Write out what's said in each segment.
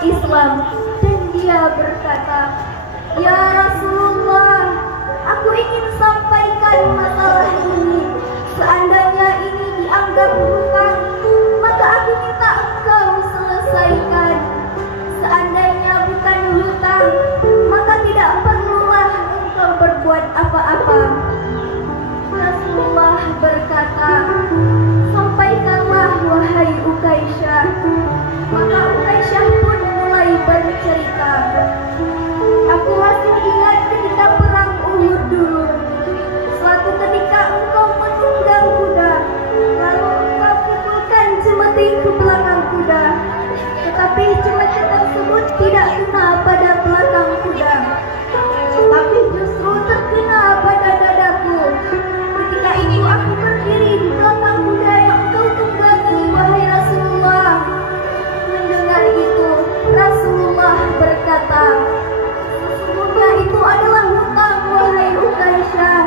Islam dan dia berkata, "Ya Rasulullah, aku ingin sampaikan masalah ini. Seandainya ini dianggap hutang, maka aku minta engkau selesaikan. Seandainya bukan hutang, maka tidak perlulah engkau berbuat apa-apa." Rasulullah berkata, "Sampaikanlah wahai Ukaisyah." Maka Ukaisyah pun mulai bercerita, "Aku masih ingat ketika perang Uhud dulu. Suatu ketika engkau menunggang kuda, lalu engkau pukulkan cemeti ke belakang kuda. Tetapi cemeti tersebut tidak kena pada belakang kuda, tapi justru terkena pada dadaku. Ketika itu aku berdiri di belakang kuda yang engkau tunggangi, wahai Rasulullah." Mendengar itu, Rasulullah berkata, "Sesungguhnya itu adalah hutang, wahai Ukaisyah.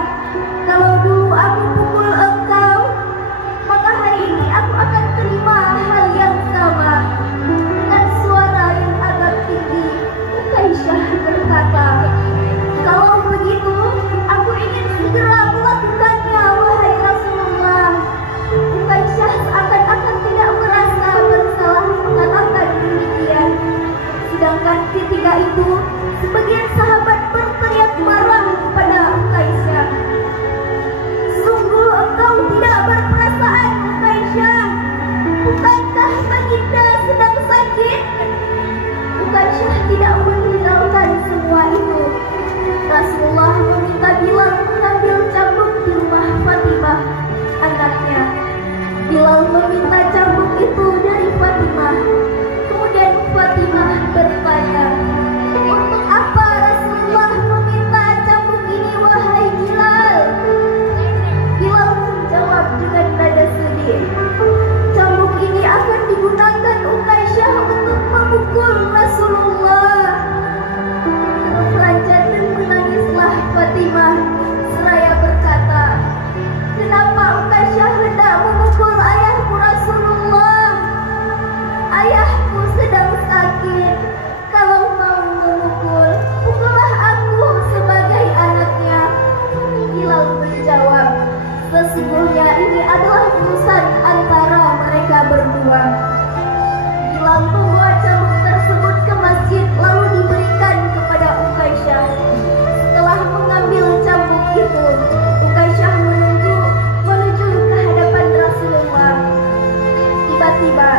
Kalau dulu aku pukul engkau, maka hari ini aku akan terima hal yang sama." Dengan suara yang agak tinggi, Ukaisyah berkata, "Kalau begitu, aku ingin segera melakukannya, wahai Rasulullah." Ukaisyah seakan-akan tidak merasa bersalah mengatakan demikian. Sedangkan ketika itu, sebagian sahabat berteriak marah kepada Ukaisyah, "Sungguh engkau tidak berperasaan, Ukaisyah. Bukankah baginda sedang sakit?" Ukaisyah tidak menghiraukan semua itu. Rasulullah meminta Bilal mengambil cambuk di rumah Fatimah, anaknya. Bilal meminta cambuk itu dari Fatimah. Kemudian Fatimah bertanya, "Untuk apa Rasulullah meminta cambuk ini, wahai Bilal?" Bilal menjawab dengan nada sedih, "Cambuk ini akan digunakan Ukaisyah untuk memukul Rasulullah." Terperanjat dan menangislah Fatimah seraya berkata, "Kenapa Ukaisyah hendak memukul ayahku Rasulullah? Ayahku sedang sakit. Kalau mau memukul, pukullah aku sebagai anaknya." Bilal menjawab, "Sesungguhnya ini adalah urusan antara mereka berdua." Bilal membawa cambuk tersebut ke masjid lalu diberikan kepada Ukaisyah. Setelah mengambil cambuk itu, Ukaisyah menuju ke hadapan Rasulullah. Tiba-tiba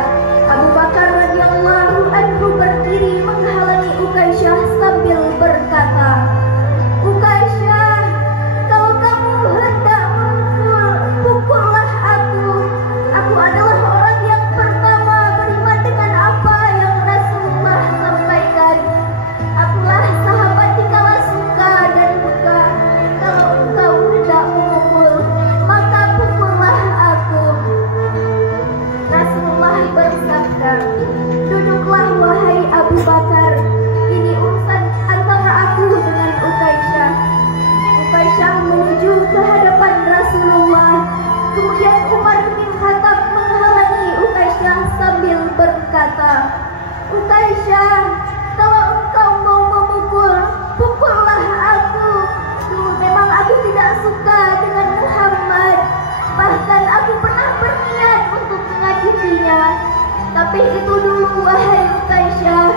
Abu Bakar radhiyallahu anhu berdiri menghalangi Ukaisyah sambil berkata, "Ukaisyah, kalau kamu hendak memukul, pukullah aku. Aku adalah orang yang pertama beriman dengan apa yang Rasulullah sampaikan. Akulah sahabat dikala suka dan duka. Kalau engkau hendak memukul, maka pukullah aku." Rasulullah bersabda, "Duduklah wahai Abu Bakar. Ini urusan antara aku dengan Ukaisyah." Ukaisyah menuju ke hadapan Rasulullah. Kemudian Umar bin Khattab menghalangi Ukaisyah sambil berkata, "Ukaisyah, kalau engkau mau memukul, pukullah aku. Dulu memang aku tidak suka dengan Muhammad. Bahkan aku pernah berniat untuk menyakitinya. Tapi itu dulu, wahai Ukaisyah.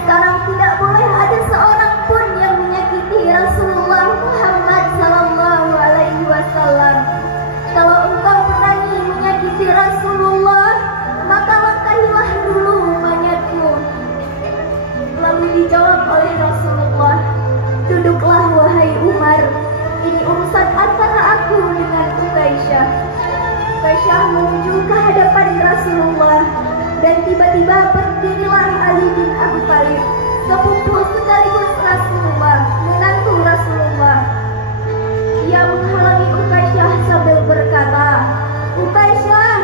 Sekarang tidak boleh ada seorang pun yang menyakiti Rasulullah Muhammad sallallahu alaihi wasallam. Kalau engkau berani menyakiti Rasulullah, maka langkahilah dulu mayatku." Lalu dijawab oleh Rasulullah, "Duduklah wahai Umar. Ini urusan antara aku dengan Ukaisyah." Ukaisyah menuju ke hadapan Rasulullah, dan tiba-tiba berdirilah Ali bin Abi Thalib, sepupu sekaligus Rasulullah, menantu Rasulullah. Ia menghalangi Ukaisyah sambil berkata, "Ukaisyah,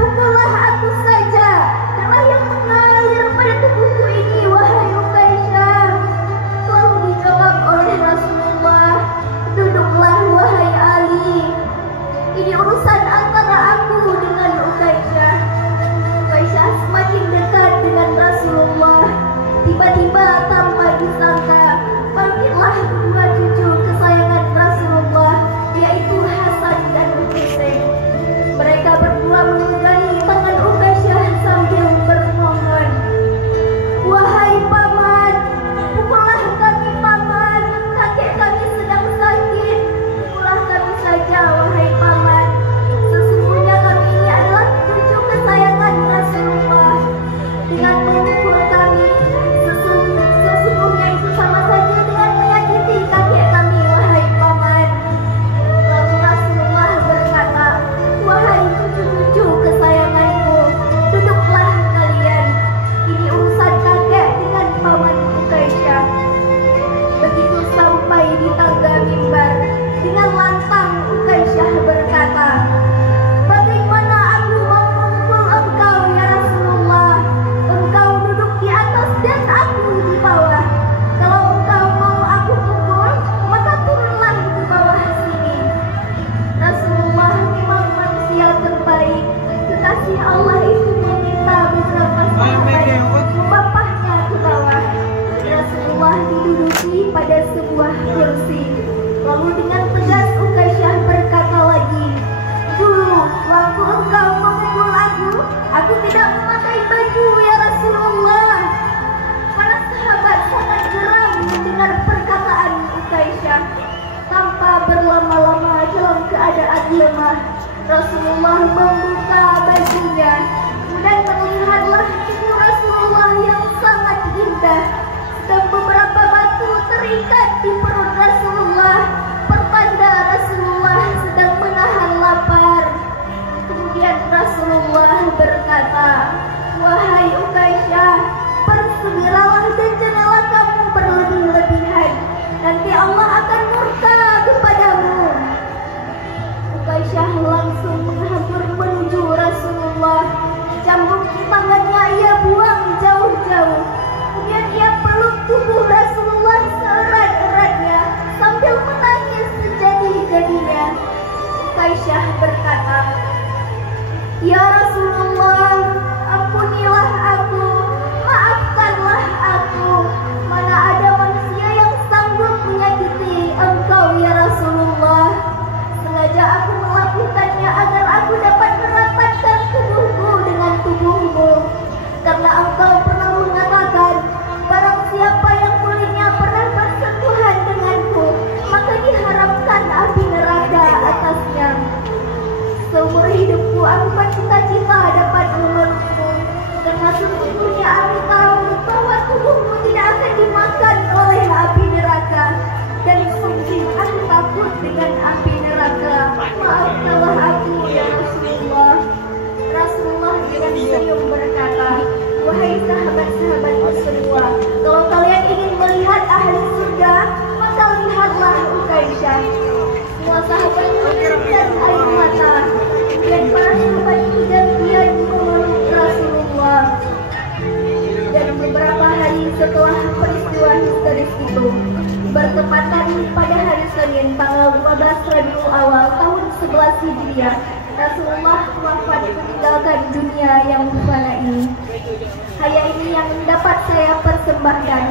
pukullah aku saja. Darah yang mengalir pada tubuhku ini, wahai Ukaisyah." Lalu dijawab oleh Rasulullah, "Duduklah wahai Ali. Ini urusan antara aku dengan Ukaisyah." Ukaisyah semakin dekat dengan Rasulullah. Rasulullah membuka bajunya dan terlihatlah tubuh Rasulullah yang sangat indah. Dan beberapa batu terikat di perut Rasulullah, pertanda Rasulullah sedang menahan lapar. Kemudian Rasulullah berkata, "Wahai Ukaisyah, bersegeralah dan janganlah kamu berlebih-lebihan. Nanti Allah akan murka kepadamu." Ukaisyah langsung menghampir menuju Rasulullah. Cambuk di tangannya ia buang jauh-jauh. Kemudian ia peluk tubuh Rasulullah seerat-eratnya sambil menangis sejadi-jadinya. Ukaisyah berkata, "Ya Rasulullah, ampunilah aku, maafkanlah aku. Mana ada manusia yang sanggup menyakiti engkau ya Rasulullah. Sengaja aku melakukannya agar aku dapat merapatkan tubuhku dengan tubuhmu. Karena engkau pernah mengatakan, barang siapa yang kulitnya pernah bersentuhan denganku, maka diharamkan api neraka atasnya. Seumur hidupku aku bercita-cita dapat memelukmu, karena sesungguhnya aku tahu bahwa tubuhmu tidak akan dimakan oleh api neraka. Dan sungguh aku takut dengan api neraka. Maafkanlah aku ya Rasulullah." Rasulullah dengan senyum berkata, "Wahai sahabat-sahabatku semua, kalau kalian ingin melihat ahli surga, maka lihatlah Ukaisyah." Semua sahabat meneteskan air mata. Dan para sahabat kemudian memeluk Rasulullah. Dan beberapa hari setelah peristiwa histeris itu, bertepatan pada hari Senin tanggal 15 Rabiul Awal tahun 11 Hijriah, Rasulullah wafat meninggalkan dunia yang fana ini. Hanya ini yang dapat saya persembahkan.